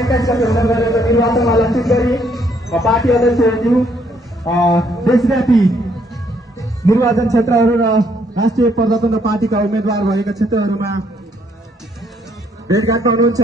एक्काइस गते हुन गएको निर्वाचनमा लक्षित गरी पार्टी अध्यक्षज्यू देशव्यापी निर्वाचन क्षेत्रहरू र राष्ट्रिय प्रजातन्त्र पार्टीका उम्मेद्वार भएका क्षेत्रहरूमा भेटघाट हुनुहुन्छ।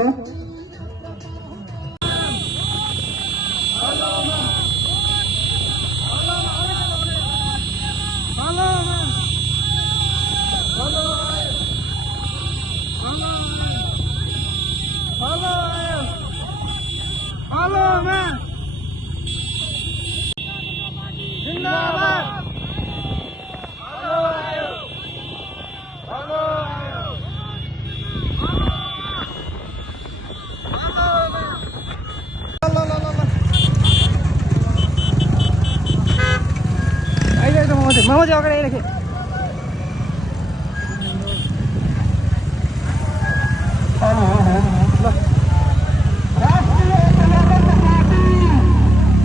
मामा जी अगाडि आइराखे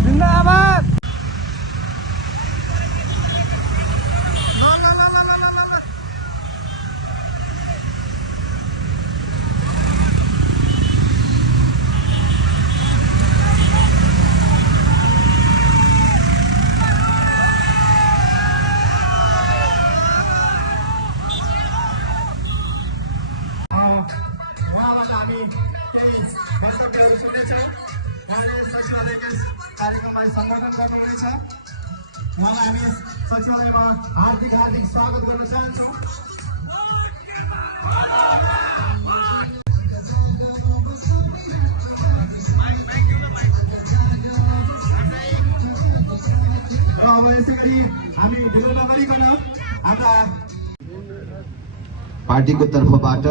जिन्दाबाद। उहाँबाट हामी केही वक्तव्यहरू सुन्नेछौँ। उहाँले सचिवालयको कार्यक्रमलाई सम्बोधन गर्नुहुनेछ। उहाँलाई हामी सचिवालयमा हार्दिक हार्दिक स्वागत गर्न चाहन्छौँ। र अब यसै गरी हामी ढिलो नगरिकन हाम्रा पार्टीको तर्फबाट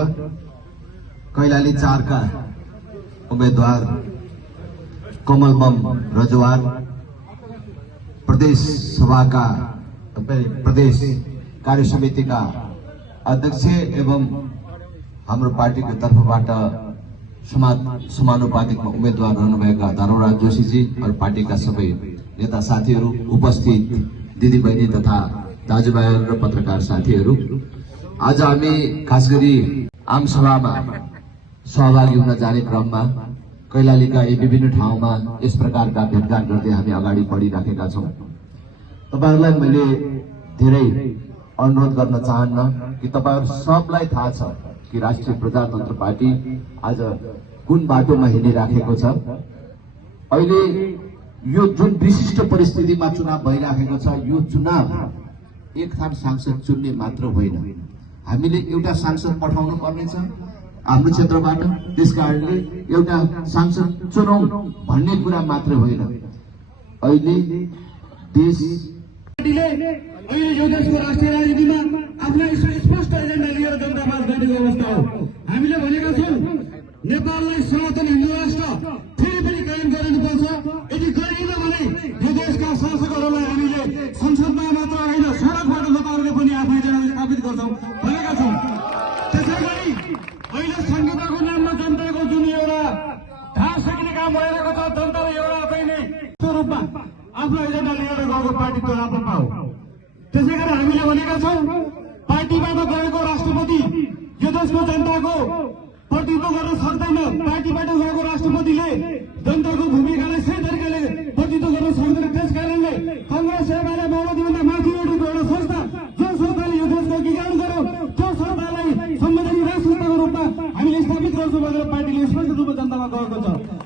कैलाली 4 का उम्मेदवार कमल बम रजवार, प्रदेश सभा का प्रदेश कार्य समिति का अध्यक्ष एवं हाम्रो पार्टीको तर्फबाट समानुपातिक उम्मेदवार रहनुभएका धर्मराज जोशीजी और पार्टीका सबै नेता साथीहरू, उपस्थित दिदीबहिनी तथा दाजुभाइहरू र पत्रकार साथीहरू, आज हामी खास गरी आम सभामा सहभागी हुन जाने क्रममा कैलालीका यी विभिन्न ठाउँमा यस प्रकारका भेटघाट गर्दै हामी अगाडि बढिराखेका छौं। तपाईहरुलाई मैले धेरै अनुरोध गर्न चाहन्न कि तपाईहरु सबलाई थाहा छ कि राष्ट्रिय प्रजातन्त्र पार्टी आज कुन बाटोमा हिँडिराखेको छ। अहिले यो जुन विशिष्ट परिस्थितिमा चुनाव भइराखेको छ, यो चुनाव एक थान सांसद चुन्ने मात्र होइन, हामीले एउटा सांसद पठाउनु पर्नेछ हाम्रो क्षेत्रबाट। त्यसकारणले एउटा सांसद चुनौं भन्ने कुरा मात्र होइन, अहिले देश यो देशको राष्ट्रिय राजनीतिमा आफ्नो स्पष्ट एजेन्डा लिएर जनतावाद गर्नेको अवस्था हो। हामीले भनेका छौँ नेपाललाई सनातन हिन्दू राष्ट्र फेरि पनि कायम गरिनुपर्छ। यदि गरिएन भने यो देशका शासकहरूलाई हामीले संसदमा मात्र होइन सडकबाट तपाईँहरूले पनि आफ्नो एजेन्डा स्थापित गर्छौँ भनेका छौँ। त्यसै गरी अहिले संहिताको नाममा जनताको जुन एउटा ढाड सकिने काम भइरहेको छ, जनताले एउटा चाहिँ रूपमा आफ्नो एजेन्डा लिएर गएको पार्टी त्यो राप्रपा हो। त्यसै गरी हामीले भनेका छौँ पार्टीबाट गएको राष्ट्रपति यो देशको जनताको प्रतिनिधित्व गर्न सक्दैन। पार्टीबाट गएको राष्ट्रपतिले जनताको भूमिकालाई सही तरिकाले प्रतिनिधित्व गर्न सक्दैन। त्यस कारणले कांग्रेस एमाले माओवादीभन्दा माथि उठेको एउटा संस्था, जो संस्थाले यो देशको विज्ञान गर्यो, त्यो संस्थालाई संवैधानिक राज संस्थाको रूपमा हामीले स्थापित गर्छौँ भनेर पार्टीले स्पष्ट रूपमा जनतामा गएको छ।